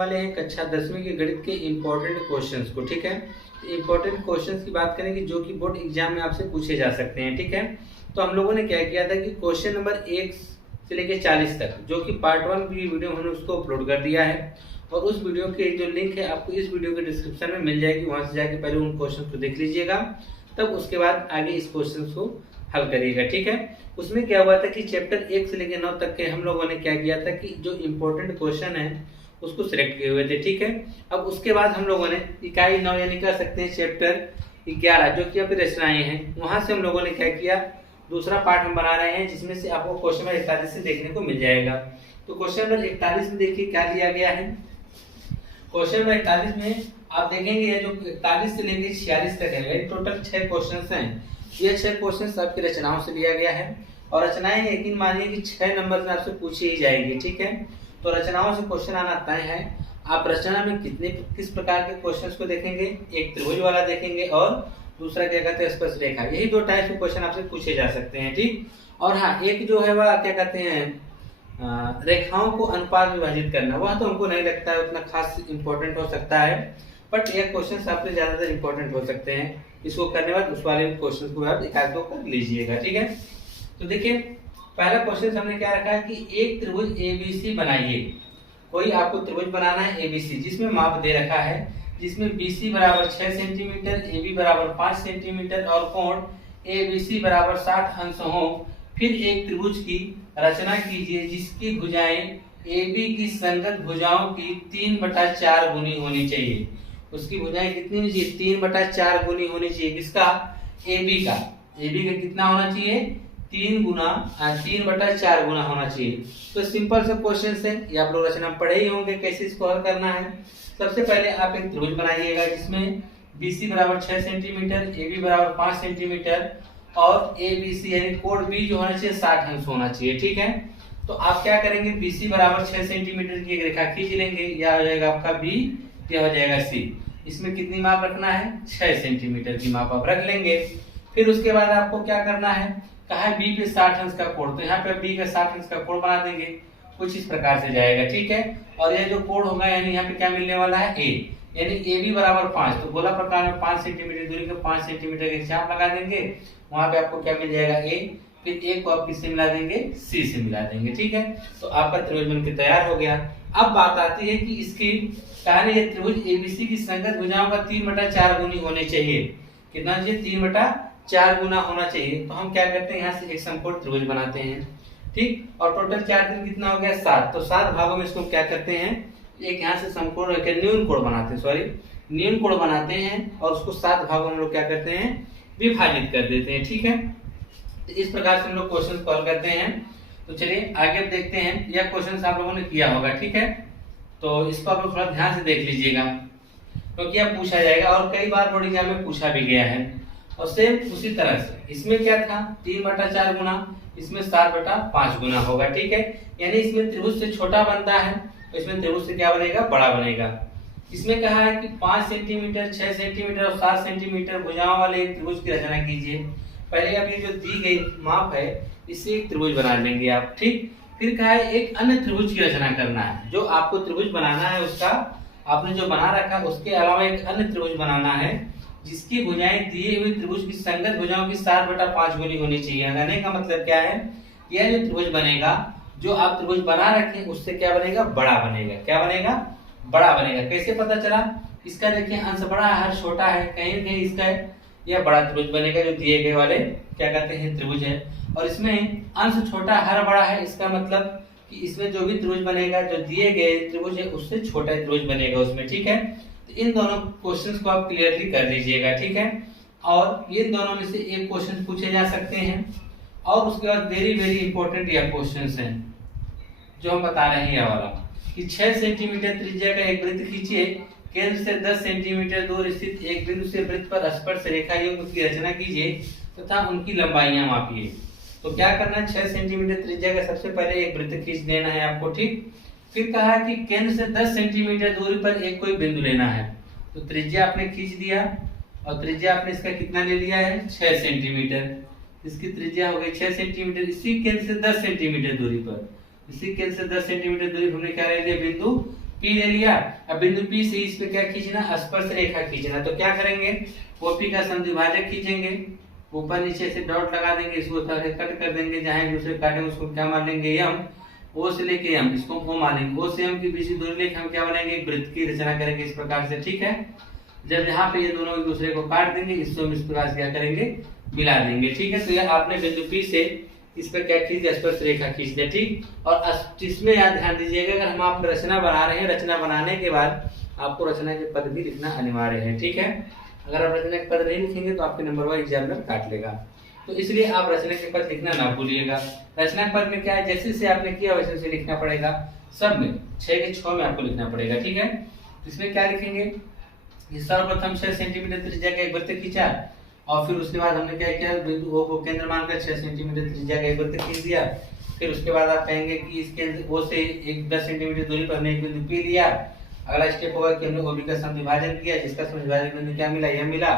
वाले हैं कक्षा 10वीं के गणित के इम्पोर्टेंट क्वेश्चंस को। ठीक है, तो इम्पोर्टेंट क्वेश्चंस की बात करेंगे जो कि बोर्ड एग्जाम में आपसे पूछे जा सकते हैं। ठीक है, तो हम लोगों ने क्या किया था कि क्वेश्चन नंबर 1 से लेकर 40 तक जो कि पार्ट 1 की वीडियो हमने उसको अपलोड कर दिया है और उस वीडियो के जो लिंक है आपको इस वीडियो के डिस्क्रिप्शन में मिल जाएगी। वहां से जाके पहले उन क्वेश्चन को देख लीजिएगा, तब उसके बाद आगे इस क्वेश्चन को हल करिएगा। ठीक है, उसमें क्या हुआ था कि चैप्टर 1 से लेकर 9 तक के हम लोगों ने क्या किया था कि जो इम्पोर्टेंट क्वेश्चन है उसको सिलेक्ट किए हुए थे। ठीक है, अब उसके बाद हम लोगों ने इकाई 9 यानी कह सकते हैं चैप्टर 11 जो कि आपकी रचनाएं हैं, वहां से हम लोगों ने क्या किया, दूसरा पार्ट हम बना रहे हैं जिसमें से आपको क्वेश्चन नंबर 41 से देखने को मिल जाएगा। तो क्वेश्चन नंबर 41 में देखिए क्या दिया गया है। क्वेश्चन नंबर 41 में आप देखेंगे ये जो 41 से लेकर 46 तक है, टोटल 6 क्वेश्चन हैं। ये 6 क्वेश्चन आपकी रचनाओं से लिया गया है और रचनाएं यकीन मानिए कि 6 नंबर में आपसे पूछी ही जाएगी। ठीक है, तो रचनाओं से क्वेश्चन आना तय है। आप रचना में किस प्रकार के क्वेश्चंस को देखेंगे, एक त्रिभुज वाला देखेंगे और दूसरा क्या कहते हैं स्पर्श रेखा। यही दो टाइप के क्वेश्चन आपसे पूछे जा सकते हैं। ठीक, और हाँ एक जो है वह क्या कहते हैं रेखाओं को अनुपात विभाजित करना, वह तो हमको नहीं लगता है उतना खास इंपॉर्टेंट हो सकता है, बट यह क्वेश्चन आपसे ज्यादातर इंपॉर्टेंट हो सकते हैं। इसको करने बाद उस वाले क्वेश्चन को आप एक आध दो कर लीजिएगा। ठीक है, तो देखिए पहला क्वेश्चन हमने क्या रखा है कि एक त्रिभुज एबीसी बनाइए। कोई आपको त्रिभुज बनाना है एबीसी जिसमें माप दे रखा है, जिसमें बीसी बराबर 6 सेंटीमीटर, एबी बराबर 5 सेंटीमीटर और कोण एबीसी बराबर 60 अंश हो। फिर एक त्रिभुज की रचना कीजिए जिसकी भुजाएं एबी की संगत भुजाओं की 3/4 गुनी होनी चाहिए। उसकी भुजाएं कितनी होनी चाहिए, 3/4 गुनी होनी चाहिए। किसका, एबी का। एबी का कितना होना चाहिए, 3/4 गुना होना चाहिए। तो सिंपल सा क्वेश्चन है, ये आप लोग रचना पढ़े ही होंगे कैसे इसको हल करना है। सबसे पहले आप एक त्रिभुज बनाइएगा जिसमें बीसी बराबर 6 सेंटीमीटर, एबी बराबर 5 सेंटीमीटर और एबीसी यानी कोण बी जो होना चाहिए 60 अंश होना चाहिए। ठीक है, तो आप क्या करेंगे, बीसी बराबर 6 सेंटीमीटर की एक रेखा खींच लेंगे, यह हो जाएगा आपका बी, यह हो जाएगा सी। इसमें कितनी माप रखना है, 6 सेंटीमीटर की माप आप रख लेंगे। फिर उसके बाद आपको क्या करना है, कहा है बी पे 60 अंश का कोण, तो यहाँ पे बी का 60 अंश का कोण बना देंगे, कुछ इस प्रकार से जाएगा। ठीक है, और ये जो कोण होगा यानी यहाँ पे क्या मिलने वाला है, ए, यानी ए बी बराबर 5, तो गोला प्रकार में 5 सेंटीमीटर दूरी के 5 सेंटीमीटर के चाप लगा देंगे, वहां पे आपको क्या मिल जाएगा, ए। फिर ए को आप किससे मिला देंगे, सी से मिला देंगे। ठीक है, तो आपका त्रिभुज बनकर तैयार हो गया। अब बात आती है कि इसकी कहानी, ये त्रिभुज एबीसी की संगत भुजाओं का 3/4 गुनी होने चाहिए। कितना चाहिए, 3/4 गुना होना चाहिए। तो हम क्या करते हैं, यहाँ से एक समकोण त्रिभुज बनाते हैं। ठीक, और टोटल 4 दिन कितना हो गया, 7। तो 7 भागों में इसको क्या करते हैं, एक यहाँ से समकोण न्यून कोण बनाते हैं, न्यून कोण बनाते हैं और उसको 7 भागों में हम लोग क्या करते हैं, विभाजित कर देते हैं। ठीक है, तो इस प्रकार से हम लोग क्वेश्चन सॉल्व करते हैं। तो चलिए आगे अब देखते हैं, यह क्वेश्चन आप लोगों ने किया होगा। ठीक है, तो इसको आप लोग थोड़ा ध्यान से देख लीजिएगा क्योंकि अब पूछा जाएगा और कई बार बोर्ड एग्जाम में पूछा भी गया है। और सेम उसी तरह से इसमें क्या था, 3/4 गुना, इसमें 7/5 गुना होगा। ठीक है, यानी इसमें त्रिभुज से छोटा बनता है तो इसमें त्रिभुज से क्या बनेगा, बड़ा बनेगा। इसमें कहा है कि 5 सेंटीमीटर, 6 सेंटीमीटर और 7 सेंटीमीटर भुजाओं वाले एक त्रिभुज की रचना कीजिए। पहले अब ये जो दी गई माप है इससे एक त्रिभुज बना लेंगे आप। ठीक, फिर कहा है एक अन्य त्रिभुज की रचना करना है। जो आपको त्रिभुज बनाना है उसका आपने जो बना रखा है उसके अलावा एक अन्य त्रिभुज बनाना है जिसकी भुजाएं दिए हुए त्रिभुज की संगत भुजाओं की 7/5 गुनी होनी चाहिए। कहने का मतलब क्या है, यह जो त्रिभुज बनेगा, जो आप त्रिभुज बना रखे उससे क्या बनेगा, बड़ा बनेगा। क्या बनेगा, बड़ा बनेगा। कैसे पता चला, इसका देखिए अंश बड़ा है, हर छोटा है, कहीं न कहीं इसका यह बड़ा त्रिभुज बनेगा जो दिए गए वाले क्या कहते हैं त्रिभुज है। और इसमें अंश छोटा हर बड़ा है, इसका मतलब कि इसमें जो भी त्रिभुज बनेगा जो दिए गए त्रिभुज है उससे छोटा त्रिभुज बनेगा उसमें। ठीक है, तो इन दोनों क्वेश्चंस को आप क्लियरली कर लीजिएगा। ठीक है, और ये दोनों में से एक क्वेश्चन पूछे जा सकते हैं और उसके बाद वेरी वेरी इंपॉर्टेंट यह क्वेश्चंस हैं जो हम बता रहे हैं। यह वाला कि 6 सेंटीमीटर त्रिज्या का एक वृत्त खींचिए, केंद्र से 10 सेंटीमीटर दूर स्थित एक बिंदु से वृत्त पर स्पर्श रेखा युग्म की रचना कीजिए तथा उनकी लंबाइयां मापिए। तो क्या करना है, 6 सेंटीमीटर त्रिज्या का सबसे पहले एक वृत्त खींच देना है आपको। ठीक, फिर कहा है कि केंद्र से 10 सेंटीमीटर दूरी पर एक कोई बिंदु लेना है। तो त्रिज्या आपने खींच दिया और त्रिज्या आपने इसका कितना ले लिया है, 6 सेंटीमीटर। इसकी त्रिज्या हो गई 6 सेंटीमीटर। इसी केंद्र से 10 सेंटीमीटर दूरी पर, इसी केंद्र से 10 सेंटीमीटर दूरी हमने क्या ले लिया, बिंदु P ले लिया। अब बिंदु P से इस पे क्या खींचना, स्पर्श रेखा खींचना। तो क्या करेंगे, OP का समद्विभाजक खींचेंगे, ऊपर नीचे से डॉट लगा देंगे, इसको कट कर देंगे, जहां एक दूसरे काटेंगे उसको क्या मान लेंगे, M। O से लेके M, इसको O मानेंगे। O से M की बीच की दूरी लेके हम क्या बनाएंगे, एक वृत्त की रचना करेंगे इस प्रकार से। ठीक है, जब यहाँ पे ये दोनों एक दूसरे को काट देंगे, इसको हम इस प्रकार से क्या करेंगे, मिला देंगे। ठीक है, तो ये आपने बिंदु P से इस पर क्या खींच दिया, स्पर्श रेखा खींच दिया। ठीक, और इसमें याद ध्यान दीजिएगा, अगर हम आप रचना बना रहे हैं, रचना बनाने के बाद आपको रचना के पद भी लिखना अनिवार्य है। ठीक है, अगर आप रचना के पद नहीं लिखेंगे तो आपके नंबर वाइज एग्जामिनर काट लेगा। तो इसलिए आप रचना के पद लिखना ना भूलिएगा। रचना के पद में क्या है, जैसे से आपने किया वैसे से लिखना पड़ेगा, सब में 6 के 6 में आपको लिखना पड़ेगा। ठीक है, इसमें क्या लिखेंगे, सर्वप्रथम 6 सेंटीमीटर त्रिज्या का एक वृत्त खींचा, और फिर उसके बाद हमने क्या किया, बिंदु O को केंद्र मानकर 6 सेंटीमीटर त्रिज्या का एक वृत्त खींच दिया। फिर उसके बाद आप कहेंगे कि इस केंद्र O से एक 10 सेंटीमीटर दूरी पर हमने एक बिंदु P लिया। अगला स्टेप होगा कि हमने OB का समद्विभाजन किया, जिसका समद्विभाजक बिंदु क्या मिला, M मिला।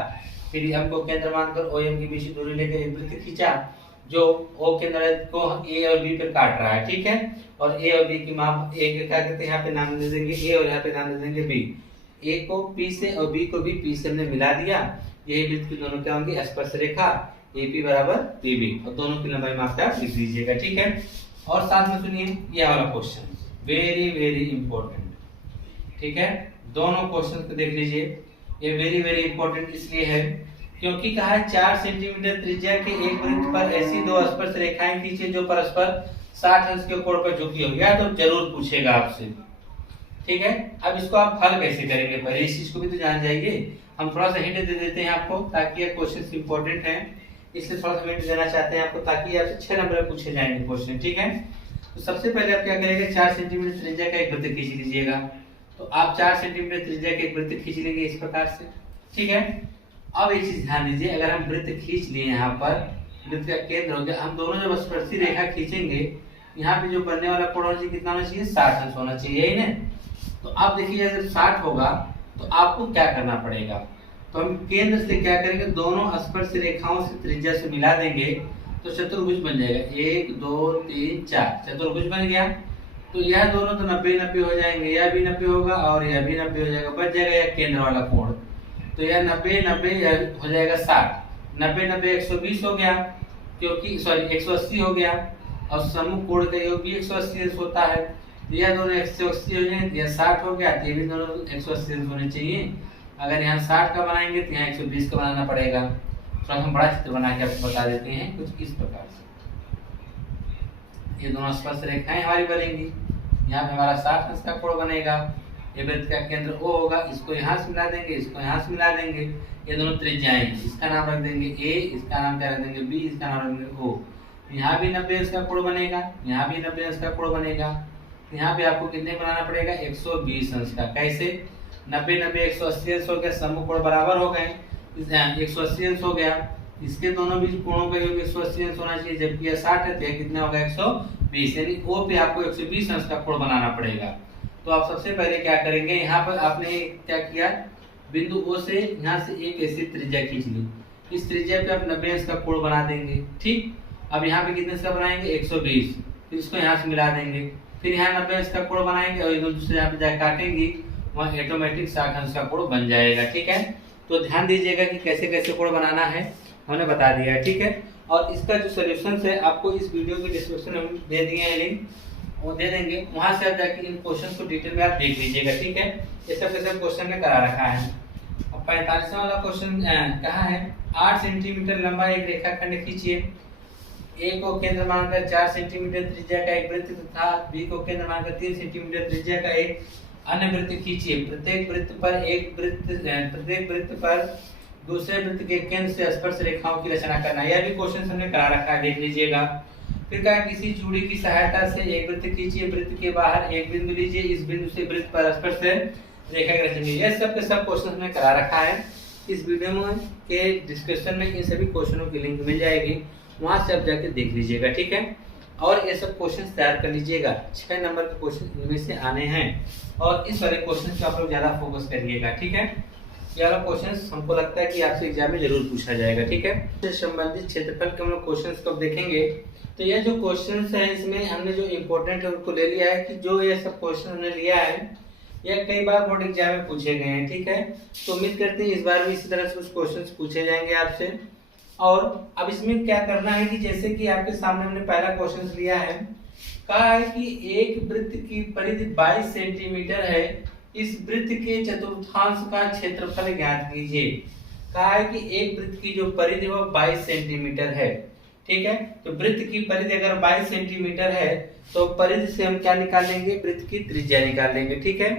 फिर M को केंद्र मानकर OM के बीच की दूरी लेकर एक वृत्त खींचा, जो O केंद्र को A और B पर काट रहा है। ठीक है, और A और B की माप A के क्या कहते हैं, यहाँ पे नाम दे देंगे A और यहाँ पे नाम दे देंगे B। A को P से और B को भी P से हमने मिला दिया। ये वृत्त की दोनों क्या होंगी, स्पर्श रेखा AP बराबर PB, और दोनों की लंबाई माप आप लिख दीजिएगा। ठीक है, और साथ में सुनिए ये वाला क्वेश्चन, वेरी वेरी इंपॉर्टेंट। ठीक है, दोनों क्वेश्चन को देख लीजिए, ये वेरी वेरी इंपॉर्टेंट इसलिए है क्योंकि कहा है 4 सेंटीमीटर त्रिज्या के एक वृत्त पर ऐसी दो स्पर्श रेखाएं खींचे जो परस्पर 60 अंश के कोण पर झुकी हो, या तो जरूर पूछेगा आपसे। ठीक है, अब इसको आप हल कैसे करेंगे, पहले इस चीज को भी तो जान जाइए। हम थोड़ा सा हिंट दे देते हैं आपको, ताकि ये क्वेश्चन इंपॉर्टेंट है, इसलिए थोड़ा सा हिंट देना चाहते हैं आपको, ताकि आपसे 6 नंबर पूछे जाएंगे क्वेश्चन। ठीक है, तो सबसे पहले आप क्या करेंगे, 4 सेंटीमीटर त्रिज्या का एक वृत्त खींच लीजिएगा। तो आप 4 सेंटीमीटर त्रिज्या का एक वृत्त खींच लेंगे इस प्रकार से। ठीक है, अब एक चीज ध्यान दीजिए, अगर हम वृत्त खींच लिए, यहाँ पर वृत्त का केंद्र हो गया, हम दोनों जब स्पर्शी रेखा खींचेंगे, यहाँ पे जो बनने वाला कोण होना चाहिए, कितना होना चाहिए, 60 अंश होना चाहिए, यही ना। तो आप देखिए, जब 60 होगा तो आपको क्या करना पड़ेगा, तो हम केंद्र से क्या करेंगे, दोनों स्पर्श रेखाओं से त्रिज्या से मिला देंगे, तो चतुर्भुज बन जाएगा। 1 2 3 4 चतुर्भुज बन गया। तो यह दोनों तो 90-90 हो जाएंगे, यह भी 90 होगा और यह भी 90 हो जाएगा, बच जाएगा यह केंद्र वाला कोण। तो यह 90-90 हो जाएगा 60, 90-90 120 हो गया, क्योंकि सॉरी 180 हो गया, और सम्मुख कोण का योग भी 180 अंश होता है। यह दोनों 180 हो जाएंगे, यह 60 हो गया, ये भी दोनों 180 अंश होने चाहिए। अगर यहाँ 60 का बनाएंगे तो यहाँ 120 का बनाना पड़ेगा। तो हम बड़ा चित्र बना के आपको बता देते हैं कुछ इस प्रकार से। ये दोनों स्पर्श रेखाएं हमारी बनेंगी, यहाँ पे हमारा 60 अंश का कोण बनेगा। ये वृत्त का केंद्र O होगा, इसको यहाँ से मिला देंगे, इसको यहाँ से मिला देंगे। ये दोनों त्रिज्याएं, इसका नाम रख देंगे A, इसका नाम क्या रख देंगे B, इसका नाम रख देंगे O। यहाँ भी 90 अंश का कोण बनेगा, यहाँ भी 90 अंश का कोण बनेगा। यहाँ पे आपको कितने बनाना पड़ेगा, 120 अंश का। कैसे, 90-90 180 अंश हो गया, सम्मुख कोण बराबर हो गए, 180 अंश हो गया। इसके दोनों बीच कोणों का योग 180 अंश होना चाहिए, जबकि यह 60 है, तो यह कितना होगा 120, यानी O पे आपको 120 अंश का कोण बनाना पड़ेगा। तो आप सबसे पहले क्या करेंगे, यहाँ पर आपने क्या किया, बिंदु O से यहाँ से एक ऐसी त्रिज्या खींच ली, इस त्रिज्या पे आप 90 अंश का कोण बना देंगे। ठीक, अब यहाँ पे कितने का बनाएंगे, 120, फिर इसको यहाँ से मिला देंगे, फिर यहाँ 90 अंश का कोण बनाएंगे और दूसरे यहाँ पे जाकर काटेंगे, वहाँ ऑटोमेटिक 60 अंश का कोण बन जाएगा। ठीक है, तो ध्यान दीजिएगा कि कैसे कैसे कोण बनाना है, हमने बता दिया है। ठीक है, और इसका जो सॉल्यूशन है आपको इस वीडियो के डिस्क्रिप्शन में दे दिए हैं लिंक, वो दे देंगे, वहां से आप जाके इन क्वेश्चन को डिटेल में आप देख लीजिएगा। ठीक है, ये सब के सब क्वेश्चन में करा रखा है। अब 45वां वाला क्वेश्चन कहा है, 8 सेंटीमीटर लंबा एक रेखाखंड खींचिए। A को केंद्र मानकर 4 सेंटीमीटर त्रिज्या का एक वृत्त तथा B को केंद्र मानकर 3 सेंटीमीटर त्रिज्या का एक अन्य वृत्त खींचिए। प्रत्येक वृत्त पर दूसरे वृत्त के केंद्र से स्पर्श रेखाओं की रचना करना। यह भी क्वेश्चन हमने करा रखा है, देख लीजिएगा। फिर कहा, किसी चूड़ी की सहायता से एक वृत्त खींचिए, वृत्त के बाहर एक बिंदु लीजिए, इस बिंदु से वृत्त पर स्पर्श रेखा की रचना। यह सब के सब क्वेश्चन हमने करा रखा है। इस वीडियो में के डिस्क्रिप्शन में इन सभी क्वेश्चनों की लिंक मिल जाएगी, वहां से आप जाके देख लीजिएगा। ठीक है, और ये सब क्वेश्चन तैयार कर लीजिएगा, 6 नंबर के क्वेश्चन इनमें से आने हैं, और इस वाले क्वेश्चन पे आप लोग ज्यादा फोकस करिएगा। ठीक है, ये वाला क्वेश्चन हमको लगता है कि आपसे एग्जाम में जरूर पूछा जाएगा। ठीक है, इससे संबंधित क्षेत्रफल के हम लोग क्वेश्चन को देखेंगे। तो ये जो क्वेश्चन है, इसमें हमने जो इम्पोर्टेंट है उनको ले लिया है, कि जो ये सब क्वेश्चन हमने लिया है, यह कई बार बोर्ड एग्जाम में पूछे गए हैं। ठीक है, तो उम्मीद करते हैं इस बार भी इसी तरह से कुछ क्वेश्चंस पूछे जाएंगे आपसे। और अब इसमें क्या करना है कि जैसे कि आपके सामने हमने पहला क्वेश्चन लिया है, कहा है कि एक वृत्त की परिधि 22 सेंटीमीटर है, इस वृत्त के चतुर्थांश का क्षेत्रफल ज्ञात कीजिए। कहा है कि एक वृत्त की जो परिधि है वो 22 सेंटीमीटर है। ठीक है, तो वृत्त की परिधि अगर 22 सेंटीमीटर है तो परिधि से हम क्या निकाल लेंगे, वृत्त की त्रिज्या निकाल लेंगे। ठीक है,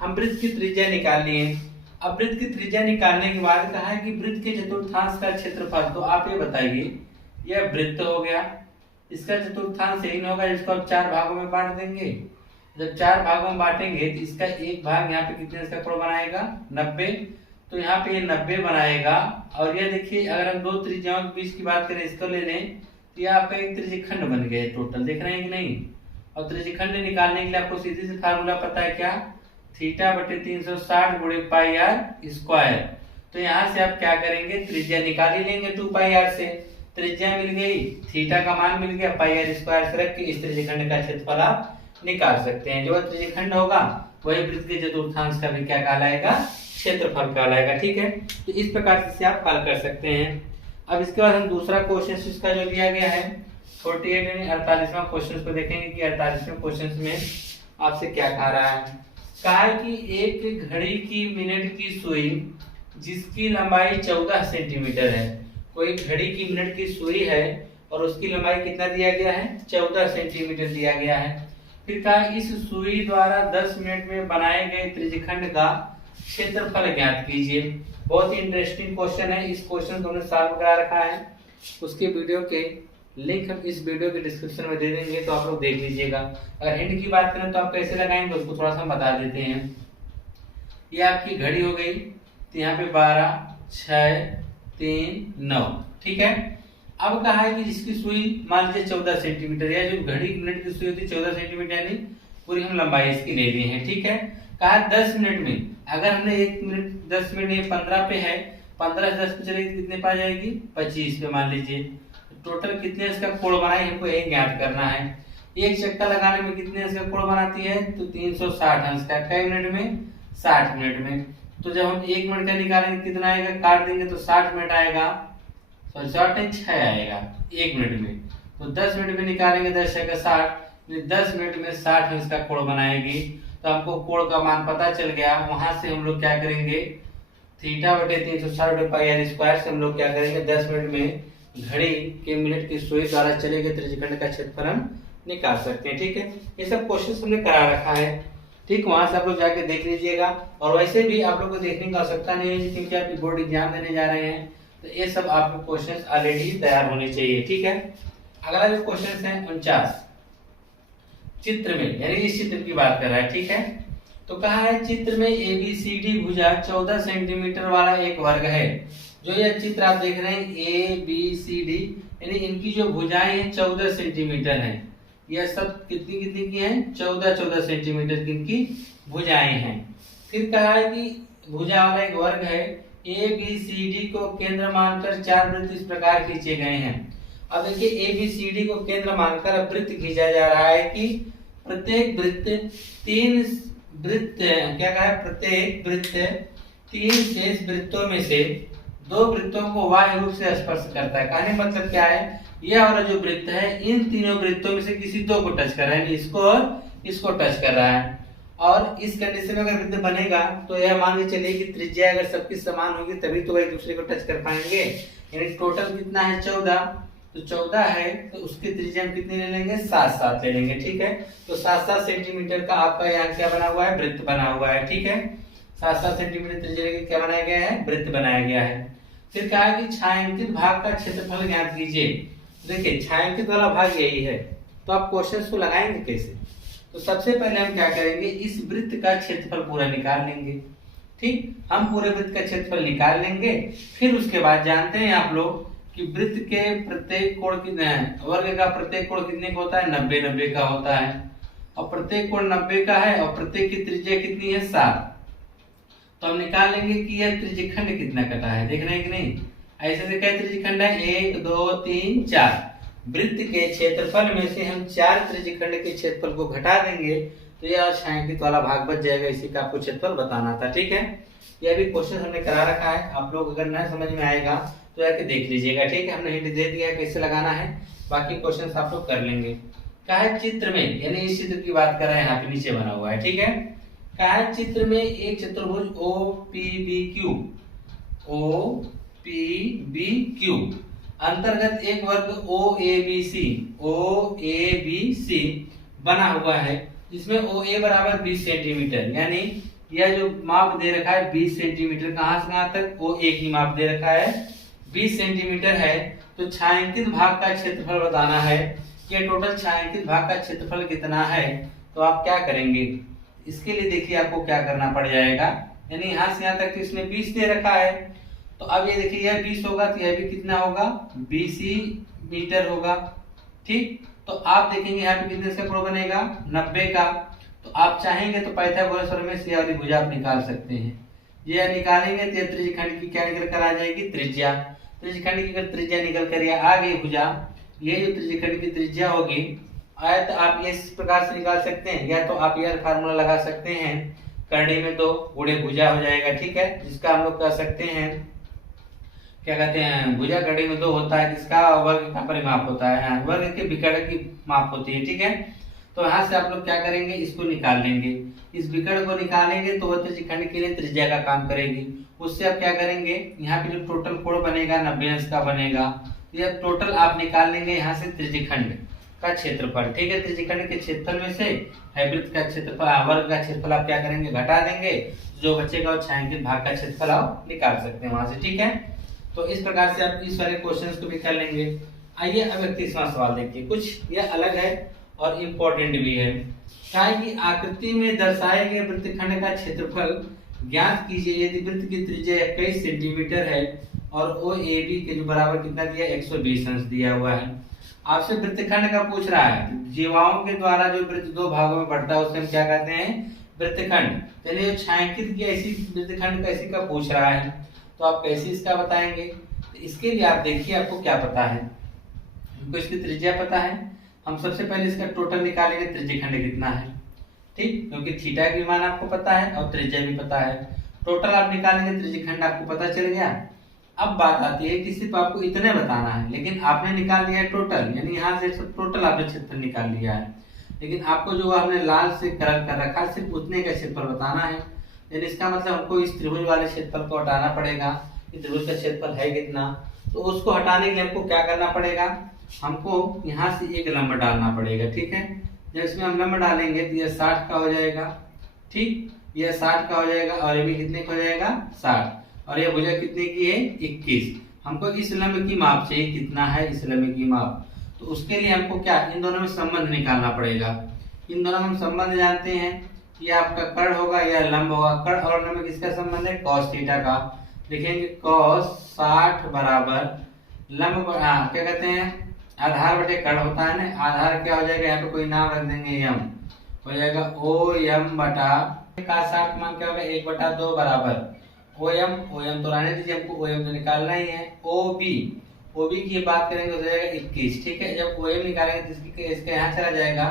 हम वृत्त की त्रिज्या निकाल लिए। अब वृत्त की त्रिज्या निकालने के बाद कहा है कि वृत्त के चतुर्थांश का क्षेत्रफल, तो आप ये बताइए, यह वृत्त हो गया, इसका चतुर्थांश यही ना होगा जिसको आप 4 भागों में बांट देंगे। जब 4 भागों में बांटेंगे तो इसका एक भाग यहाँ पे कितने इसका कोण बनाएगा, 90, तो यहाँ पे ये 90 बनाएगा। और ये देखिए अगर हम दो त्रिज्याओं के बीच की बात करें, इसको ले लें, तो ये आपका एक त्रिज्यखंड बन गया टोटल, देख रहे हैं कि नहीं। और त्रिज्यखंड निकालने के लिए आपको सीधी सी फार्मूला पता है क्या, थीटा बटे 360 गुणे पाई आर स्क्वायर। तो यहाँ से आप क्या करेंगे, त्रिज्या निकाल ही लेंगे 2 पाई आर से, त्रिज्या मिल गई, थीटा का मान मिल गया, पाई आर स्क्वायर से रख के इस त्रिज्यखंड का क्षेत्रफल आप निकाल सकते हैं। जो त्रिज्यखंड होगा वही वृत्त के चतुर्थांश का भी क्या कहलाएगा, क्षेत्रफल कहलाएगा। ठीक है, तो इस प्रकार से आप हल कर सकते हैं। अब इसके बाद हम दूसरा क्वेश्चन इसका जो दिया गया है 48 यानी 48वां क्वेश्चन को देखेंगे कि 48वें क्वेश्चन में आपसे क्या कह रहा है। कहा है कि एक घड़ी की मिनट की सुई जिसकी लंबाई 14 सेंटीमीटर है, कोई घड़ी की मिनट की सुई है और उसकी लंबाई कितना दिया गया है, 14 सेंटीमीटर दिया गया है। फिर कहा इस सुई द्वारा 10 मिनट में बनाए गए त्रिज्यखंड का क्षेत्रफल ज्ञात कीजिए। बहुत ही इंटरेस्टिंग क्वेश्चन है, इस क्वेश्चन को हमने सॉल्व करा रखा है, उसके वीडियो के लिंक हम इस वीडियो के डिस्क्रिप्शन में दे देंगे, तो आप लोग देख लीजिएगा। अगर हिंट की बात करें तो आप कैसे लगाएंगे उसको थोड़ा सा हम बता देते हैं। ये आपकी घड़ी हो गई, तो यहाँ पे 12, 6, 3, 9। ठीक है, अब कहा है कि जिसकी सुई मान लीजिए 14 सेंटीमीटर, या जो घड़ी मिनट की सुई होती है 14 सेंटीमीटर यानी पूरी हम लंबाई इसकी ले ली है। ठीक है, कहा 10 मिनट में, अगर हमने 1 मिनट 10 मिनट 15 पे है, 15 से 10 पे चलेगी कितने पा जाएगी, 25 पे मान लीजिए। टोटल कितने इसका कोण बनाए हमको यही ज्ञात करना है। एक चक्का लगाने में कितने इसका कोण बनाती है, तो 360 अंश का, कई मिनट में, 60 मिनट में। तो जब हम 1 मिनट का निकालेंगे कितना आएगा, काट देंगे तो 60 मिनट आएगा, 6 आएगा 1 मिनट में। तो 10 मिनट में निकालेंगे 10 6 का 60, 10 मिनट में 60 अंश का कोण बनाएगी। तो हमको कोण का मान पता चल गया, वहां से हम लोग क्या करेंगे, थीटा बटे 360 बटे पाई आर स्क्वायर से हम लोग क्या करेंगे, 10 मिनट में घड़ी के मिनट की सुई द्वारा चले गए त्रिज्यखंड का क्षेत्रफल हम निकाल सकते हैं। ठीक है, ये सब क्वेश्चन हमने करा रखा है। ठीक, वहां से आप लोग जाके देख लीजिएगा। और वैसे भी आप लोग को देखने की आवश्यकता नहीं है क्योंकि आप बोर्ड एग्जाम देने जा रहे हैं, तो ये सब आपके क्वेश्चन ऑलरेडी तैयार होने चाहिए। ठीक है, अगला जो क्वेश्चन है 49 चित्र में, यानी इस चित्र की बात कर रहा है। ठीक है, तो कहा है चित्र में ABCD भुजा 14 सेंटीमीटर वाला एक वर्ग है। जो यह चित्र आप देख रहे हैं ABCD, यानी इनकी जो भुजाएं हैं 14 सेंटीमीटर हैं। यह सब कितनी कितनी की हैं, 14 सेंटीमीटर की इनकी भुजाएं हैं। फिर कहा है कि भुजा वाला एक वर्ग है, ABCD को केंद्र मानकर 4 वृत्त इस प्रकार खींचे गए हैं। अब देखिए ABCD को केंद्र मानकर वृत्त खींचा जा रहा है कि प्रत्येक वृत्त 3 वृत्त, क्या कहा है, प्रत्येक वृत्त 3 शेष वृत्तों में से 2 वृत्तों को बाह्य रूप से स्पर्श करता है। कहने मतलब क्या है, यह वाला जो वृत्त है इन तीनों वृत्तों में से किसी 2 को टच कर रहा है, इसको और इसको टच कर रहा है। और इस कंडीशन में अगर वृत्त बनेगा तो यह मान के चलिए कि त्रिज्या अगर सबकी समान होगी तभी तो एक दूसरे को टच कर पाएंगे। यानी टोटल कितना है 14, तो 14 है तो उसकी त्रिज्या हम कितनी ले लेंगे, 7 ले लेंगे। ठीक है, तो 7 सेंटीमीटर का आपका यहाँ क्या बना हुआ है, वृत्त बना हुआ है। ठीक है, 7 सेंटीमीटर त्रिज्या क्या बनाया गया है, वृत्त बनाया गया है। फिर कहा है कि छायांकित भाग का क्षेत्रफल ज्ञात कीजिए। देखिए छायांकित वाला भाग यही है, तो आप क्वेश्चन को लगाएंगे कैसे, तो सबसे पहले हम क्या करेंगे, इस वृत्त का क्षेत्रफल पूरा निकाल लेंगे। ठीक, हम पूरे वृत्त का क्षेत्रफल निकाल लेंगे। फिर उसके बाद जानते हैं आप लोग कि वृत्त के प्रत्येक कोण कितने हैं, वर्ग का प्रत्येक कोण कितने का होता है, 90 का होता है। और प्रत्येक कोण 90 का है और प्रत्येक की त्रिज्या कितनी है, 7। तो हम निकाल लेंगे कि यह त्रिज्यखंड कितना कटा है, देख रहे हैं कि नहीं। ऐसे से क्या त्रिज्यखंड है, 1 2 3 4। वृत्त के क्षेत्रफल में से हम 4 त्रिज्यखंड के क्षेत्रफल को घटा देंगे तो यह छायांकित वाला भाग बच जाएगा, इसी का आपको क्षेत्रफल बताना था। ठीक है, यह भी क्वेश्चन हमने करा रखा है, आप लोग अगर नहीं समझ में आएगा तो जाके देख लीजिएगा। ठीक है, हमने हिंट दे दिया है कैसे लगाना है, बाकी क्वेश्चन आप लोग कर लेंगे। क्या है चित्र में, यानी इस चित्र की बात कर रहे हैं, यहाँ पे नीचे बना हुआ है। ठीक है, क्या है चित्र में एक चतुर्भुज OPBQ अंतर्गत एक वर्ग OABC बना हुआ है, जिसमें OA बराबर 20 सेंटीमीटर, यानी यह जो माप दे रखा है 20 सेंटीमीटर, कहां से कहां तक, OA की माप दे रखा है 20 सेंटीमीटर है। तो छायांकित भाग का क्षेत्रफल बताना है कि टोटल छायांकित भाग का क्षेत्रफल कितना है। तो आप क्या करेंगे, इसके लिए देखिए आपको क्या करना पड़ जाएगा, यानी यहाँ से यहाँ तक इसमें 20 दे रखा है, तो अब ये देखिए यह 20 होगा तो यह भी कितना होगा, 20 मीटर होगा। ठीक, तो आप देखेंगे यहाँ पे कितने का कोण बनेगा, 90 का। तो आप चाहेंगे तो पाइथागोरस प्रमेय से वाली भुजा आप निकाल सकते हैं। ये निकालेंगे तो त्रिज्यखंड की क्या निकल कर आ जाएगी, त्रिज्या। त्रिज्यखंड की अगर त्रिज्या निकल कर आ गई भुजा, ये जो त्रिज्यखंड की त्रिज्या होगी, आयत आप ये इस प्रकार से निकाल सकते हैं, या तो आप यह फार्मूला लगा सकते हैं, करड़ी में 2 गुणे भुजा हो जाएगा। ठीक है, जिसका हम लोग कह सकते हैं क्या कहते हैं, भुजा करड़ी में 2 होता है, जिसका वर्ग का परिमाप होता है, वर्ग के विकर्ण की माप होती है। ठीक है, तो यहाँ से आप लोग क्या करेंगे, इसको निकाल लेंगे, इस विकर्ण को निकालेंगे तो वह त्रिज्यखंड के लिए त्रिज्या का काम करेगी। उससे आप क्या करेंगे, यहाँ पे जो टोटल कोण बनेगा 90 अंश का बनेगा, ये टोटल आप निकाल लेंगे यहाँ से त्रिज्यखंड का क्षेत्रफल। ठीक है, त्रिज्यखंड के क्षेत्रफल में से वृत्त का क्षेत्रफल, वर्ग का क्षेत्रफल आप क्या करेंगे, घटा देंगे, जो बचेगा वो छायांकित भाग का क्षेत्रफल आप निकाल सकते हैं वहां से। ठीक है, तो इस प्रकार से आप इस वाले क्वेश्चंस को भी कर लेंगे। आइए अब 31वां सवाल देखिए, कुछ यह अलग है और इम्पोर्टेंट भी है। क्या है कि आकृति में दर्शाए गए वृत्तखंड का क्षेत्रफल ज्ञात कीजिए यदि वृत्त की त्रिज्या 21 सेंटीमीटर है और OAB के जो बराबर कितना दिया, 120 अंश दिया हुआ है। आपसे वृत्तखंड का पूछ रहा है, जीवाओं के द्वारा जो वृत्त 2 भागों में बढ़ता है उसे हम क्या कहते हैं, वृत्तखंड। चलिए छायांकित किया इसी वृत्तखंड का इसी का पूछ रहा है, तो आप कैसे इसका बताएंगे। तो इसके लिए आप देखिए आपको क्या पता है, हमको इसकी त्रिज्या पता है, हम सबसे पहले इसका टोटल निकालेंगे, त्रिज्यखंड कितना है। ठीक, क्योंकि थीटा की मान आपको पता है और त्रिज्या भी पता है, टोटल आप निकालेंगे, त्रिज्यखंड आपको पता चल गया। अब बात आती है कि सिर्फ आपको इतने बताना है, लेकिन आपने निकाल लिया है टोटल, यानी यहाँ से टोटल आपने क्षेत्रफल निकाल लिया है, लेकिन आपको जो हमने लाल से कलर कर रखा है सिर्फ उतने का क्षेत्रफल बताना है। यानी इसका मतलब हमको इस त्रिभुज वाले क्षेत्रफल को हटाना पड़ेगा, कि त्रिभुज का क्षेत्रफल है कितना, तो उसको हटाने के लिए हमको क्या करना पड़ेगा, हमको यहाँ से एक लंब डालना पड़ेगा। ठीक है, जब इसमें हम लंब डालेंगे तो यह 60 का हो जाएगा। ठीक, यह 60 का हो जाएगा और ये भी कितने का हो जाएगा, 60, और यह भुजा कितने की है, 21। हमको इस लंब की माप चाहिए, कितना है इस लंब की माप, तो उसके लिए हमको क्या, इन दोनों में संबंध निकालना पड़ेगा। इन दोनों में हम संबंध जानते हैं, ये आपका कर्ण होगा या लंब होगा, कर्ण और लंब किसका संबंध है, cos थीटा का। लिखेंगे cos 60 बराबर लंब, क्या कहते हैं, आधार बटे कर्ण होता है ना, आधार क्या हो जाएगा, यहाँ पे कोई नाम रख देंगे, यम हो जाएगा, OM बटा का 60 मान क्या होगा, 1/2 बराबर OM तो रहने दीजिए, हमको OM तो निकालना ही है। OB की बात करेंगे तो हो जाएगा 21। ठीक है, जब OM निकालेंगे तो इसका यहाँ चला जाएगा,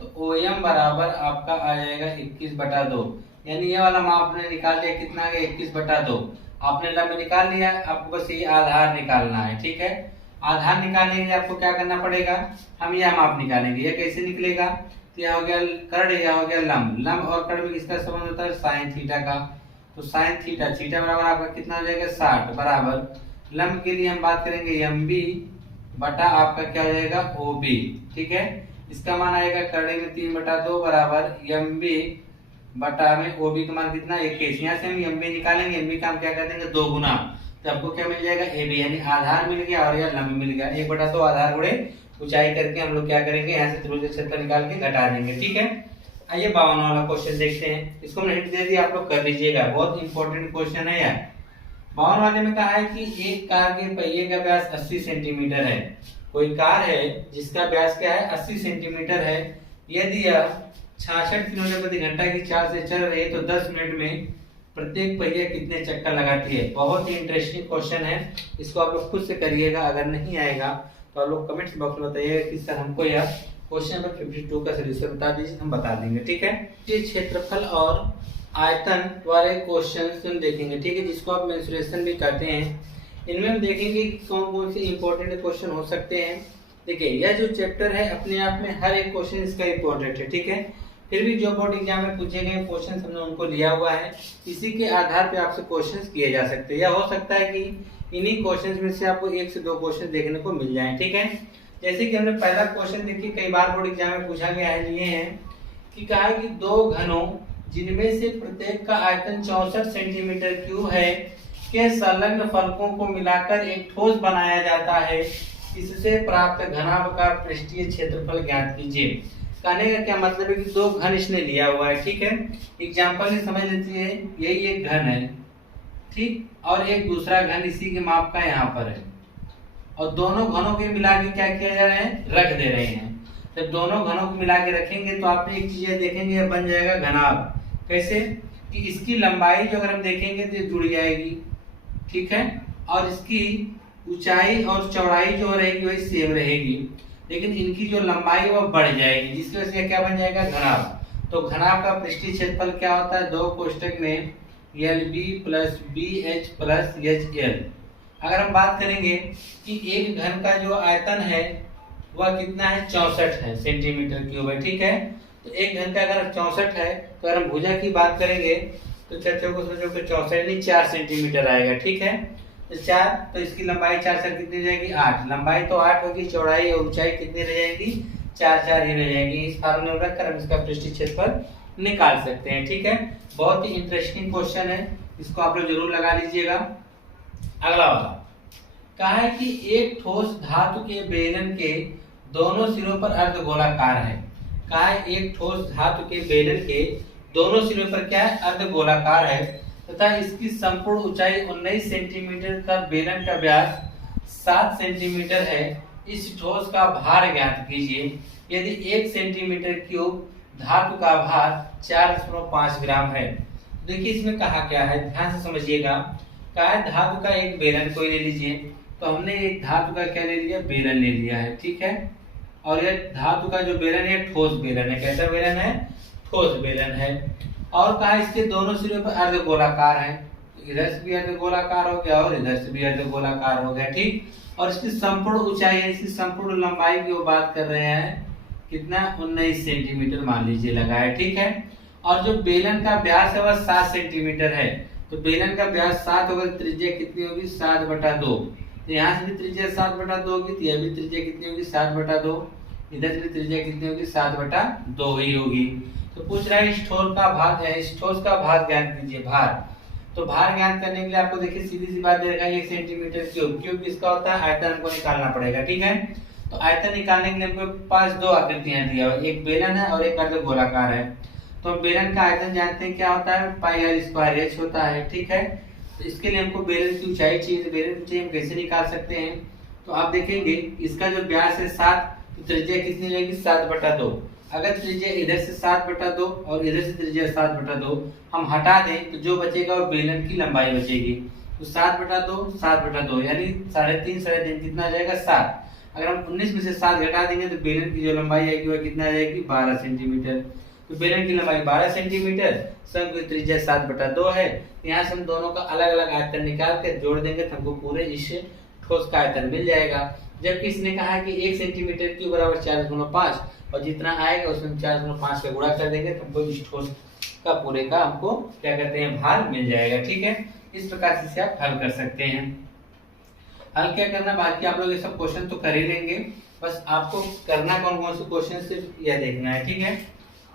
तो OM बराबर आपका आ जाएगा 21/2, यानी ये वाला माप आपने निकाल लिया, कितना आ गया, 21/2। आपने लंब निकाल लिया, आपको बस ये आधार निकालना है। ठीक है, आधार निकालने के लिए आपको क्या करना पड़ेगा, हम यह माप निकालेंगे। यह कैसे निकलेगा, तो यह हो गया कर्ण, यह हो गया लंब, लंब और कर्ण में किसका संबंध होता है, साइन थीटा का। तो साइन थीटा, थीटा बराबर आपका कितना हो जाएगा, 60 बराबर लंब के लिए हम बात करेंगे MB बटा आपका क्या हो जाएगा, OB। ठीक है, इसका मान आएगा कर्ण में 3/2 बराबर MB बटा में OB का मान कितना, 21। यहाँ से हम MB निकालेंगे, MB का हम क्या कर देंगे, 2 गुना, तो आपको क्या मिल जाएगा, AB, यानी आधार मिल गया और यह लंब मिल गया। 1/2 आधार गुणे ऊंचाई करके हम लोग क्या करेंगे, यहाँ से त्रिभुज क्षेत्रफल निकाल के घटा देंगे। ठीक है, आइए 52 वाला क्वेश्चन देखते हैं, इसको मैंने हिंट दे दिया, आप लोग कर लीजिएगा, बहुत इंपॉर्टेंट क्वेश्चन है यार। 52 वाले में कहा है कि एक कार के पहिए का व्यास 80 सेंटीमीटर है। कोई कार है जिसका व्यास क्या है, 80 सेंटीमीटर है। यदि यह 66 किलोमीटर प्रति घंटा की चाल से चल रही है तो 10 मिनट में प्रत्येक पहिया कितने चक्कर लगाती है। बहुत ही इंटरेस्टिंग क्वेश्चन है, इसको आप लोग खुद से करिएगा, अगर नहीं आएगा तो आप लोग कमेंट्स बॉक्स में बताइएगा कि सर हमको यह क्वेश्चन नंबर 52 का सोल्यूशन बता दीजिए, हम बता देंगे। ठीक है, ये क्षेत्रफल और आयतन वाले क्वेश्चन हम देखेंगे। ठीक है, जिसको आप मेंसुरेशन भी कहते हैं। इनमें हम देखेंगे कि कौन कौन से इंपॉर्टेंट क्वेश्चन हो सकते हैं। देखिए, यह जो चैप्टर है अपने आप में हर एक क्वेश्चन इसका इंपॉर्टेंट है। ठीक है, फिर भी जो बोर्ड एग्जाम में पूछे गए क्वेश्चन हमने उनको लिया हुआ है, इसी के आधार पे आपसे क्वेश्चन किए जा सकते हैं। या हो सकता है कि इन्हीं क्वेश्चन में से आपको 1 से 2 क्वेश्चन देखने को मिल जाए। ठीक है, जैसे कि हमने पहला क्वेश्चन देखिए, कई बार बोर्ड एग्जाम में पूछा गया है, लिए हैं कि कहा है कि 2 घनों जिनमें से प्रत्येक का आयतन 64 सेंटीमीटर क्यूब है के संलग्न फलकों को मिलाकर एक ठोस बनाया जाता है, इससे प्राप्त घनाभ का पृष्ठीय क्षेत्रफल ज्ञात कीजिए। कहने का क्या मतलब है कि 2 घन इसने लिया हुआ है। ठीक है, एग्जांपल से समझ लेते हैं, यही एक घन है, ठीक, और एक दूसरा घन इसी के माप का यहाँ पर है, और दोनों घनों के मिला के क्या किया जा रहा है, रख दे रहे हैं। जब दोनों घनों को मिला के रखेंगे तो आप एक चीज देखेंगे, बन जाएगा घनाभ। कैसे कि इसकी लंबाई जो अगर हम देखेंगे तो जुड़ जाएगी, ठीक है, और इसकी ऊंचाई और चौड़ाई जो रहेगी वही सेम रहेगी, लेकिन इनकी जो लंबाई वह बढ़ जाएगी, जिसकी वजह से क्या बन जाएगा, घनाभ। तो घनाभ का पृष्ठीय क्षेत्रफल क्या होता है, 2 कोष्टक में LB + BH + HL। अगर हम बात करेंगे कि एक घन का जो आयतन है वह कितना है, 64 है सेंटीमीटर क्यूब है। ठीक है, तो एक घन का अगर 64 है तो अगर हम भुजा की बात करेंगे तो 4 को सोचो कि 64 यानी 4 सेंटीमीटर आएगा। ठीक है, तो 4, तो इसकी लंबाई 4 से कितनी रहेगी, 8। लंबाई तो 8 होगी, चौड़ाई और ऊंचाई कितनी रह जाएगी, 4 ही रह जाएगी। इस फार्मूले में रखकर हम इसका पृष्ठीय क्षेत्रफल निकाल सकते हैं। ठीक है, बहुत ही इंटरेस्टिंग क्वेश्चन है, इसको आप लोग जरूर लगा लीजिएगा। अगला वाला कहा है कि एक ठोस धातु के बेलन के दोनों सिरों पर अर्धगोलाकार है। कहा है एक ठोस धातु के बेलन के दोनों सिरों पर क्या है, अर्धगोलाकार है, तथा इसकी संपूर्ण ऊंचाई 19 सेंटीमीटर का बेलन का व्यास 7 सेंटीमीटर है। इस ठोस का भार ज्ञात कीजिए। यदि 1 सेंटीमीटर क्यूब धातु का भार 4.5 ग्राम है। देखिए इसमें कहा क्या है, ध्यान से समझिएगा। कहा है धातु का एक बेलन कोई ले लीजिए, तो हमने एक धातु का क्या ले लिया, बेलन ले लिया है। ठीक है, और ये धातु का जो बेलन है ठोस बेलन है। कैसा बेलन है, ठोस बेलन है। और कहा इसके दोनों सिरों पर अर्धगोलाकार है, तो इधर से भी अर्धगोलाकार हो गया और इधर से भी अर्धगोलाकार हो गया। ठीक, और इसकी संपूर्ण ऊंचाई है, इसकी संपूर्ण लंबाई की वो बात कर रहे हैं, कितना, 19 सेंटीमीटर मान लीजिए लगा है। ठीक है, और जो बेलन का व्यास है वह 7 सेंटीमीटर है। तो बेलन का व्यास 7 होगा, त्रिज्या कितनी होगी, 7/2। तो यहाँ से भी त्रिज्या 7/2 होगी, तो यह भी त्रिज्या कितनी होगी, 7/2। इधर से भी त्रिज्या कितनी होगी, 7/2 ही होगी। तो पूछ रहा है इस ठोस का भाग है, इस ठोस का भाग ज्ञात कीजिए, भार। तो भार ज्ञात करने के लिए आपको देखिए सीधी सी बात दे रखा है, 1 सेंटीमीटर क्यूब। क्यूब किसका होता है, आयतन हमको निकालना पड़ेगा। ठीक है, तो आयतन निकालने के लिए हमको पास 2 आकृतियां दिया हुआ, एक बेलन है और एक अर्धगोलाकार है। तो बेलन का आयतन जानते हैं क्या होता है, πr² होता है। ठीक है, तो इसके लिए हमको बेलन की ऊंचाई चाहिए, तो बेलन की ऊंचाई हम कैसे निकाल सकते हैं, तो आप देखेंगे इसका जो व्यास है 7, तो त्रिज्या कितनी रहेगी, 7/2। अगर त्रिज्या इधर से 7/2 और इधर से त्रिज्या 7/2 हम हटा दें तो जो बचेगा वो बेलन की लंबाई बचेगी। तो 7/2 7/2 यानी 3.5 कितना आ जाएगा, 7। अगर हम 19 में से 7 घटा देंगे तो बेलन की जो लंबाई आएगी वह कितना आ जाएगी, 12 सेंटीमीटर। तो बेलन की लंबाई 12 सेंटीमीटर, शंकु की त्रिज्या 7/2 है। यहाँ से हम दोनों का अलग अलग आयतन निकाल कर जोड़ देंगे तो हमको पूरे इस ठोस का आयतन मिल जाएगा। जबकि इसने कहा है कि 1 सेंटीमीटर क्यूब बराबर 4×5, और जितना आएगा उसमें 4×5 का गुणा कर देंगे तो हमको इस ठोस का पूरे का हमको क्या कहते हैं, भार मिल जाएगा। ठीक है, इस प्रकार से इसे आप हल कर सकते हैं। हल क्या करना, बाकी आप लोग ये सब क्वेश्चन तो कर ही लेंगे, बस आपको करना कौन कौन से क्वेश्चन सिर्फ यह देखना है। ठीक है,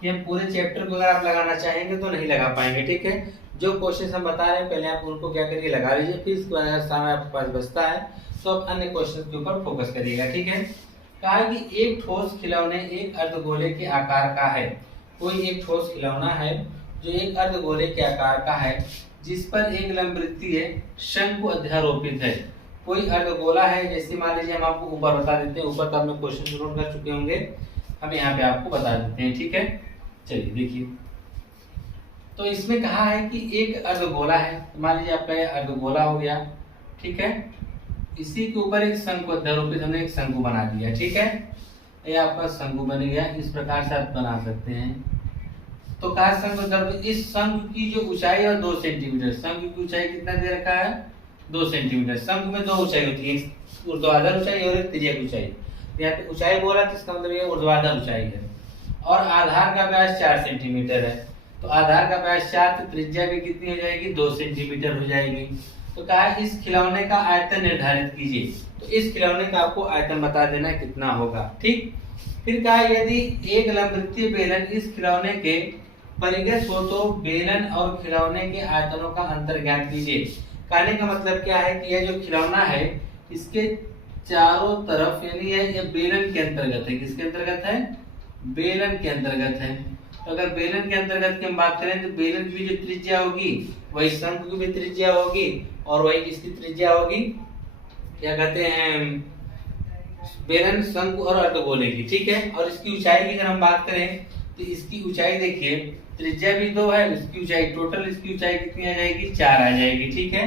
कि हम पूरे चैप्टर को अगर आप लगाना चाहेंगे तो नहीं लगा पाएंगे। ठीक है, जो क्वेश्चन हम बता रहे हैं पहले आप उनको क्या करिए, लगा लीजिए, फिर इसके बाद अगर समय आपके पास बचता है तो आप अन्य क्वेश्चन के ऊपर फोकस करिएगा। ठीक है, कहा कि एक ठोस खिलौने एक अर्धगोले के आकार का है। कोई एक ठोस खिलौना है जो एक अर्धगोले के आकार का है, जिस पर एक लंबवृत्तीय शंकु अध्यारोपित है। कोई अर्धगोला है, जैसे मान लीजिए हम आपको ऊपर बता देते हैं, ऊपर तो आपने क्वेश्चन नोट कर चुके होंगे, हम यहाँ पे आपको बता देते हैं। ठीक है, चलिए देखिए, तो इसमें कहा है कि एक अर्धगोला है, मान लीजिए आपका ये अर्धगोला हो गया। ठीक है, इसी के ऊपर एक शंकु अध्यारोपित, हमने एक शंकु बना दिया। ठीक है, ये आपका शंकु बन गया। इस प्रकार से आप बना सकते हैं। तो कहा शंकु दर्पण, इस शंकु की जो ऊंचाई है 2 सेंटीमीटर। शंकु की ऊंचाई कितना दे रखा है? 2 सेंटीमीटर। शंकु में 2 ऊंचाई होती है, एक ऊर्ध्वाधर ऊंचाई और एक तिर्यक ऊंचाई। यहाँ पे ऊंचाई बोला तो इसका मतलब ये ऊर्ध्वाधर ऊंचाई है। और आधार का व्यास 4 सेंटीमीटर है। तो आधार का व्यास 4, तो त्रिज्या भी कितनी हो जाएगी? 2 सेंटीमीटर हो जाएगी। तो कहा इस खिलौने का आयतन निर्धारित कीजिए। तो इस खिलौने का आपको आयतन बता देना कितना होगा। ठीक। फिर कहा यदि एक लंबवृत्तीय बेलन इस खिलौने के परिगत हो तो बेलन और खिलौने के आयतनों का अंतर ज्ञात कीजिए। कहने का मतलब क्या है कि यह जो खिलौना है इसके चारों तरफ, यानी यह बेलन के अंतर्गत है। किसके अंतर्गत है? बेलन के अंतर्गत है। तो अगर बेलन के अंतर्गत की हम बात करें तो बेलन की जो त्रिज्या होगी वही शंकु की भी त्रिज्या होगी और वही इसकी त्रिज्या होगी, क्या कहते हैं, बेलन, शंकु और अर्धगोले की। ठीक है। और इसकी ऊंचाई की अगर हम बात करें तो इसकी ऊंचाई देखिए, त्रिज्या भी 2 है, इसकी ऊंचाई टोटल इसकी ऊंचाई कितनी आ जाएगी? 4 आ जाएगी। ठीक है।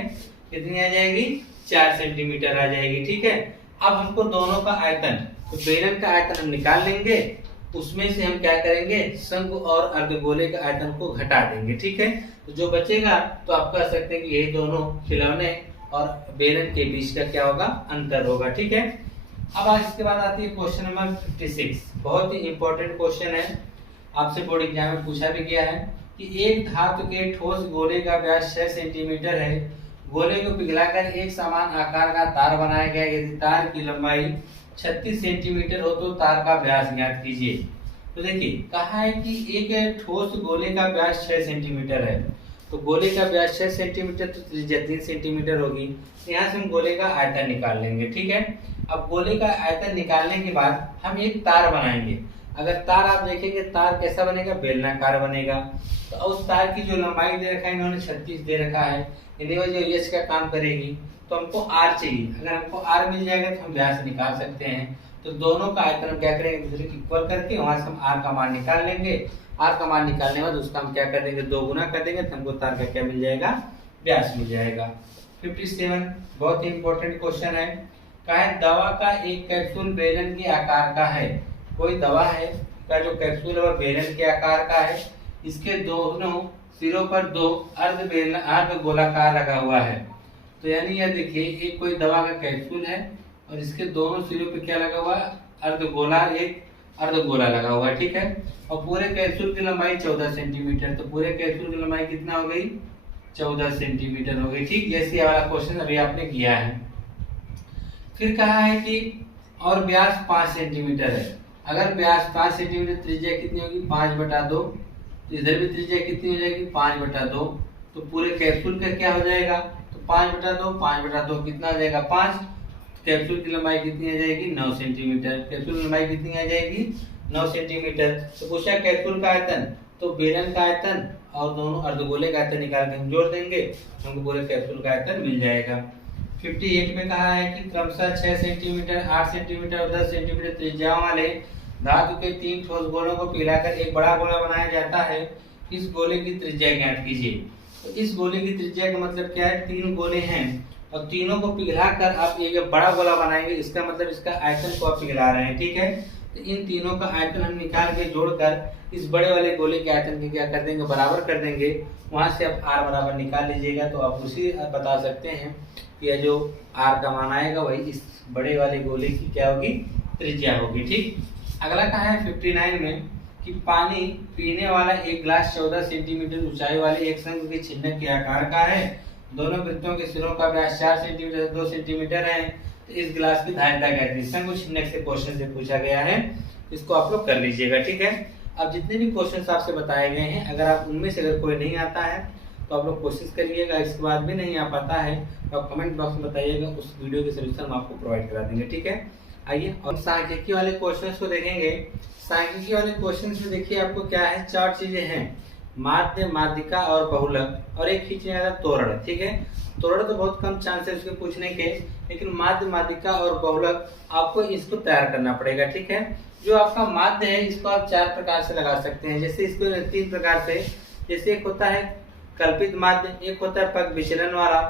कितनी आ जाएगी? 4 सेंटीमीटर आ जाएगी। ठीक है। अब हमको दोनों का आयतन, तो बेलन का आयतन हम निकाल लेंगे, उसमें से हम क्या करेंगे? शंकु और अर्धगोले के आयतन को घटा देंगे। ठीक है। तो जो बचेगा तो आप कह सकते हैं कि यही दोनों खिलौने और बेलन के बीच का क्या होगा? अंतर होगा। ठीक है। अब आज इसके बाद आती है क्वेश्चन नंबर 56। बहुत ही इंपॉर्टेंट क्वेश्चन है, आपसे बोर्ड एग्जाम में पूछा भी गया है कि एक धातु के ठोस गोले का व्यास 6 सेंटीमीटर है। गोले को पिघलाकर एक समान आकार का तार बनाया गया। यदि तार की लंबाई 36 सेंटीमीटर हो तो तार का व्यास ज्ञात कीजिए। तो देखिए कहा है कि एक ठोस गोले का व्यास 6 सेंटीमीटर है। तो गोले का व्यास 6 सेंटीमीटर, तो त्रिज्या 3 सेंटीमीटर होगी। यहाँ से हम गोले का आयतन निकाल लेंगे। ठीक है। अब गोले का आयतन निकालने के बाद हम एक तार बनाएंगे। अगर तार आप देखेंगे, तार कैसा बनेगा? बेलनाकार बनेगा। तो उस तार की जो लंबाई दे रखा है इन्होंने 36 दे रखा है, यानी वो जो एच का काम करेगी। तो हमको आर चाहिए। अगर हमको आर मिल जाएगा तो हम व्यास निकाल सकते हैं। तो दोनों का आयतन हम क्या करेंगे? एक दूसरे को इक्वल करके वहां से हम आर का मान निकाल लेंगे। आर का मान निकालने के बाद उसका हम क्या कर देंगे? 2 गुना कर देंगे, तो हमको तार का क्या मिल जाएगा? व्यास मिल जाएगा। 57 बहुत ही इंपॉर्टेंट क्वेश्चन है। कहा है दवा का एक कैप्सूल बेलन के आकार का है। कोई दवा है का जो कैप्सूल है वह बेलन के आकार का है। इसके दोनों सिरों पर 2 अर्ध गोलाकार लगा हुआ है। तो यानी यह देखिए एक कोई दवा का कैप्सूल है और इसके दोनों सिरों पे क्या लगा हुआ है? अर्धगोला, एक अर्धगोला लगा हुआ है। ठीक है। और पूरे कैप्सूल की लंबाई 14 सेंटीमीटर। तो पूरे कैप्सूल की लंबाई कितना हो गई? 14 सेंटीमीटर हो गई। ठीक, जैसे वाला क्वेश्चन अभी आपने किया है। फिर कहा है कि और व्यास 5 सेंटीमीटर है। अगर व्यास 5 सेंटीमीटर, त्रिज्या कितनी होगी? 5/2। तो इधर भी त्रिज्या कितनी हो जाएगी? 5/2। तो पूरे कैप्सूल का क्या हो जाएगा? तो 5/2, 5/2 कितना आ जाएगा? 5। कैप्सूल की लंबाई कितनी आ जाएगी? 9 सेंटीमीटर। कैप्सूल की लंबाई कितनी आ जाएगी? 9 सेंटीमीटर। तो पूछा कैप्सूल का आयतन, तो बेलन का आयतन और दोनों अर्धगोले का आयतन निकाल के हम जोड़ देंगे, हमको पूरे कैप्सूल का आयतन मिल जाएगा। 58 में कहा है कि क्रमशः 6 सेंटीमीटर, 8 सेंटीमीटर और 10 सेंटीमीटर त्रिज्याओं वाले धातु के 3 ठोस गोलों को पिघलाकर एक बड़ा गोला बनाया जाता है। इस गोले की त्रिज्या ज्ञात कीजिए। तो इस गोले की त्रिज्या का मतलब क्या है? 3 गोले हैं और तीनों को पिघलाकर आप एक बड़ा गोला बनाएंगे। इसका मतलब इसका आयतन को आप पिघला रहे हैं। ठीक है। तो इन तीनों का आयतन हम निकाल के जोड़कर इस बड़े वाले गोले के आयतन के क्या कर देंगे? बराबर कर देंगे। वहां से आप आर बराबर निकाल लीजिएगा, तो आप उसी बता सकते हैं कि यह जो आर का मान आएगा वही इस बड़े वाले गोले की क्या होगी? त्रिज्या होगी। ठीक। अगला कहा है 59 में कि पानी पीने वाला एक गिलास 14 सेंटीमीटर ऊंचाई वाले एक शंकु के छिन्नक के आकार का है। दोनों वृत्तों के सिरों का व्यास 4 सेंटीमीटर से 2 सेंटीमीटर है। तो इस गिलास की धारिता क्या है? शंकु छिन्नक से क्वेश्चन से पूछा गया है, इसको आप लोग कर लीजिएगा। ठीक है। अब जितने भी क्वेश्चन आपसे बताए गए हैं, अगर आप उनमें से अगर कोई नहीं आता है तो आप लोग कोशिश करिएगा। इसके बाद भी नहीं आ पाता है तो आप कमेंट बॉक्स में बताइएगा, उस वीडियो के सोल्यूशन हम आपको प्रोवाइड करा देंगे। ठीक है। आइए और सांख्यिकी वाले क्वेश्चंस को देखेंगे। सांख्यिकी वाले क्वेश्चंस में देखिए आपको क्या है? 4 चीजें हैं, माध्य, माध्यिका और बहुलक, और एक खींचने वाला तोरण। ठीक है। तोरण तो बहुत कम चांस है उसके पूछने के, लेकिन माध्य, माध्यिका और बहुलक आपको इसको तैयार करना पड़ेगा। ठीक है। जो आपका माध्य है इसको आप 4 प्रकार से लगा सकते हैं। जैसे इसको 3 प्रकार से, जैसे एक होता है कल्पित माध्य, एक होता है पग विचलन वाला,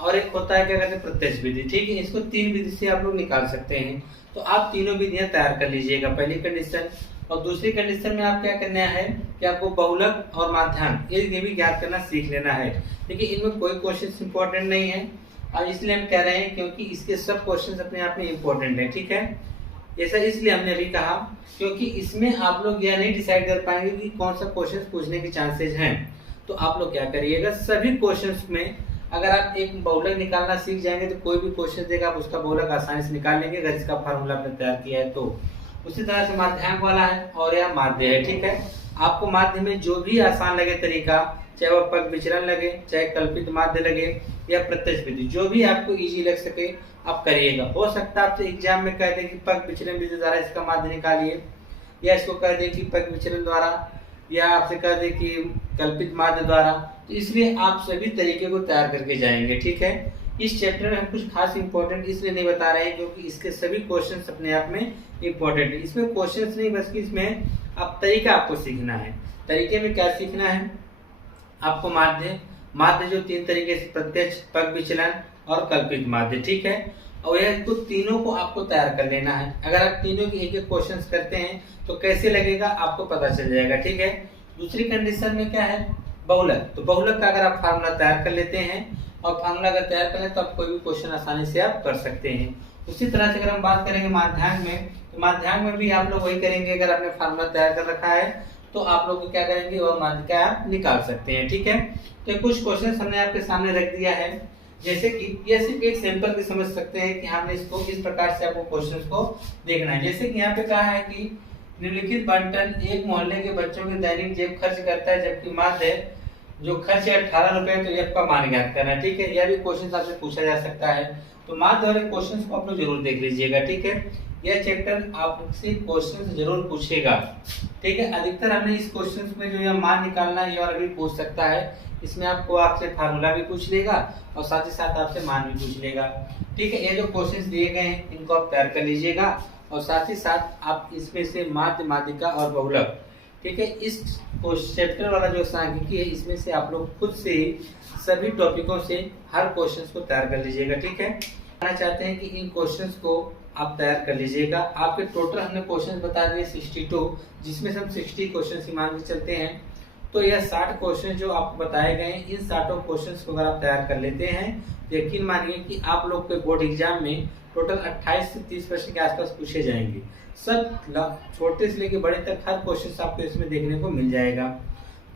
और एक होता है क्या कहते हैं? प्रत्यक्ष विधि। ठीक है। इसको 3 विधि से आप लोग निकाल सकते हैं। तो आप तीनों विधियां तैयार कर लीजिएगा, पहली कंडीशन। और दूसरी कंडीशन में आप क्या करना है कि आपको बहुलक और माध्यांक ये भी ज्ञात करना सीख लेना है। देखिए इनमें कोई क्वेश्चन इंपॉर्टेंट नहीं है, और इसलिए हम कह रहे हैं क्योंकि इसके सब क्वेश्चन अपने आप में इंपॉर्टेंट है, ठीक है। ऐसा इसलिए हमने अभी कहा क्योंकि इसमें आप लोग यह नहीं डिसाइड कर पाएंगे कि कौन सा क्वेश्चन पूछने के चांसेस हैं। तो आप लोग क्या करिएगा, सभी क्वेश्चंस में अगर आप एक बहुलक निकालना सीख जाएंगे तो कोई भी क्वेश्चन देगा आप उसका बहुलक आसानी से निकाल लेंगे अगर इसका फार्मूला आपने तैयार किया है तो। उसी तरह से माध्यांक वाला है और यह माध्य है, ठीक है। आपको माध्य में जो भी आसान लगे तरीका, चाहे वह पग विचलन लगे, चाहे कल्पित माध्य लगे या प्रत्यक्ष विधि, जो भी आपको इजी लग सके आप करिएगा। हो सकता है आपसे एग्जाम में कह दे कि पग विचलन विधि द्वारा इसका माध्य निकालिए, या इसको कह दे कि पग विचलन द्वारा, या आपसे कह दे कि कल्पित माध्य द्वारा। तो इसलिए आप सभी तरीके को तैयार करके जाएंगे, ठीक है। इस चैप्टर में हम कुछ खास इंपॉर्टेंट इसलिए नहीं बता रहे हैं क्योंकि इसके सभी क्वेश्चंस अपने आप में इंपॉर्टेंट है। इसमें क्वेश्चंस नहीं बल्कि इसमें आप तरीका आपको सीखना है। तरीके में क्या सीखना है आपको, माध्य जो तीन तरीके से, प्रत्यक्ष, पग विचलन और कल्पित माध्य, ठीक है। और यह तो तीनों को आपको तैयार कर लेना है। अगर आप तीनों के एक एक क्वेश्चन करते हैं तो कैसे लगेगा आपको पता चल जाएगा, ठीक है। दूसरी कंडीशन में क्या है, बहुलक। तो बहुलक का अगर आप फार्मूला तैयार कर लेते हैं और फार्मूला अगर तैयार करें तो आप कोई भी क्वेश्चन आसानी से आप कर सकते हैं। उसी तरह से अगर हम बात करेंगे माध्यांक में, तो माध्यांक में भी आप लोग वही करेंगे। अगर आपने फार्मूला तैयार कर रखा है तो आप लोग क्या करेंगे, वह माध्य का आप निकाल सकते हैं, ठीक है। तो कुछ क्वेश्चन हमने आपके सामने रख दिया है, जैसे कि ये सिर्फ एक सैंपल भी समझ सकते हैं कि हमने इसको किस प्रकार से आपको क्वेश्चंस को देखना है। जैसे कि यहाँ पे कहा है कि निम्नलिखित बंटन एक मोहल्ले के बच्चों के दैनिक जेब खर्च करता है, जबकि माध्य जो खर्च है 18 रुपए, तो ये आपका मान ज्ञात करना है, ठीक है। यह भी क्वेश्चन आपसे पूछा जा सकता है, तो माध्य वाले क्वेश्चन को आप लोग जरूर देख लीजिएगा, ठीक है। यह चैप्टर आपसे क्वेश्चन जरूर पूछेगा, ठीक है। अधिकतर हमने इस क्वेश्चन में जो यह मान निकालना है और भी पूछ सकता है। इसमें आपसे फार्मूला भी पूछ लेगा और साथ ही साथ आपसे मान भी पूछ लेगा, ठीक है। ये जो क्वेश्चंस दिए गए हैं इनको आप तैयार कर लीजिएगा और साथ ही साथ आप इसमें से माध्य, माध्यिका और बहुलक, ठीक है, इस चैप्टर वाला जो सांख्यिकी है इसमें से आप लोग खुद से ही सभी टॉपिकों से हर क्वेश्चन को तैयार कर लीजिएगा, ठीक है। कहना चाहते हैं कि इन क्वेश्चंस को आप तैयार कर लीजिएगा। आपके टोटल हमने क्वेश्चन बता दिए 62, जिसमें से हम 60 क्वेश्चन ही मान के चलते हैं। तो यह 60 क्वेश्चन जो आपको बताए गए हैं, इन 60 क्वेश्चन को अगर आप तैयार कर लेते हैं तो यकीन मानिए कि आप लोग के बोर्ड एग्जाम में टोटल 28 से 30 प्रश्न के आसपास पूछे जाएंगे। सब छोटे से लेकर बड़े तक हर क्वेश्चन आपको इसमें देखने को मिल जाएगा।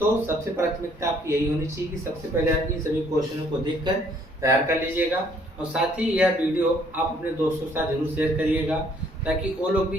तो सबसे प्राथमिकता आपकी यही होनी चाहिए कि सबसे पहले आप इन सभी क्वेश्चनों को देखकर तैयार कर लीजिएगा और साथ ही यह वीडियो आप अपने दोस्तों के साथ जरूर शेयर करिएगा ताकि वो लोग भी